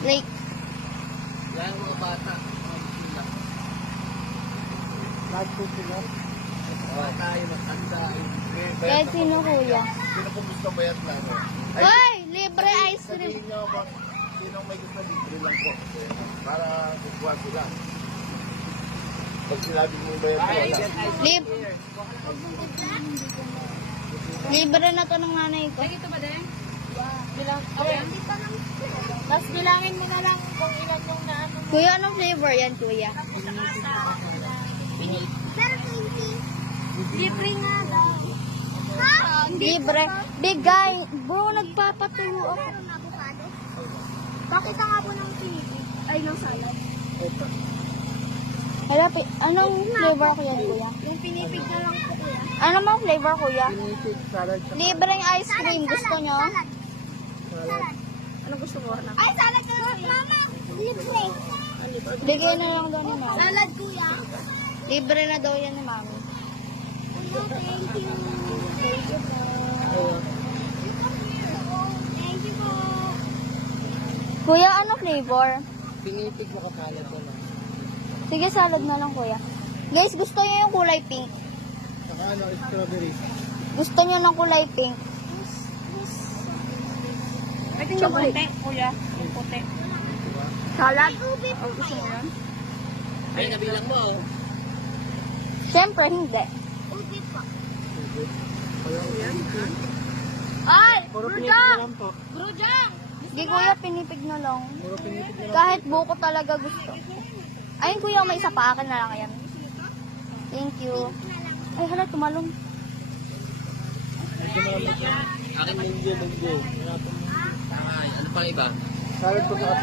Like, Yan mga bata. Lahat po sila. Mga tayo, matanda. kahit sino kuya. Sino po gusto bayad na? Hoy! Libre ice cream. Sabihin nyo ba, sinong may gusto libre lang po. Para kukuha sila. Pag sinabi mo bayad na wala. Libre na to ng nanay ko. Ito ba din? Bilang, okay. Tapos bilangin mo na lang kung ilan yung naano. Kuya, anong flavor yan, kuya? Libre nga daw. Libre. Bigay. Bro, nagpapatuyo ako. Bakit nga po ng pinipig? Ay, ng salad. Ito. Hala, anong flavor ko yan, kuya? Yung pinipig na lang po kuya. Ano mang flavor, kuya? Pinitik, salad, sa Libreng ice cream. Gusto nyo? salad. Ano gusto mo? Ay, salad ka kuya. Mama, libre. Bigay na lang daw ni mami. Salad kuya. Libre na daw yan ni mami. Kuya, thank you. Thank you po. Ayun. Thank you po. Kuya, ano flavor? Pinitik mo kapalat na lang. Sige, salad na lang, kuya. Guys, gusto nyo yung kulay pink? Saka ano, strawberry. Gusto nyo ng kulay pink? Pwede yung puti, kuya. Yung puti. Salad? Oh, gusto mo yan? Ay, nabilang mo. Siyempre, hindi. Ay! Puro pinitik na lang po. Brujang! Hindi, kuya, pinipig na lang. Puro pinitik na lang. Kahit buko talaga gusto. Ayun, kuya, may isa pa. Akin na lang yan. Thank you. Ay, hala, tumalong. Medyo malamig. Akin Munggo. Ay, ano pang iba? Salad po sa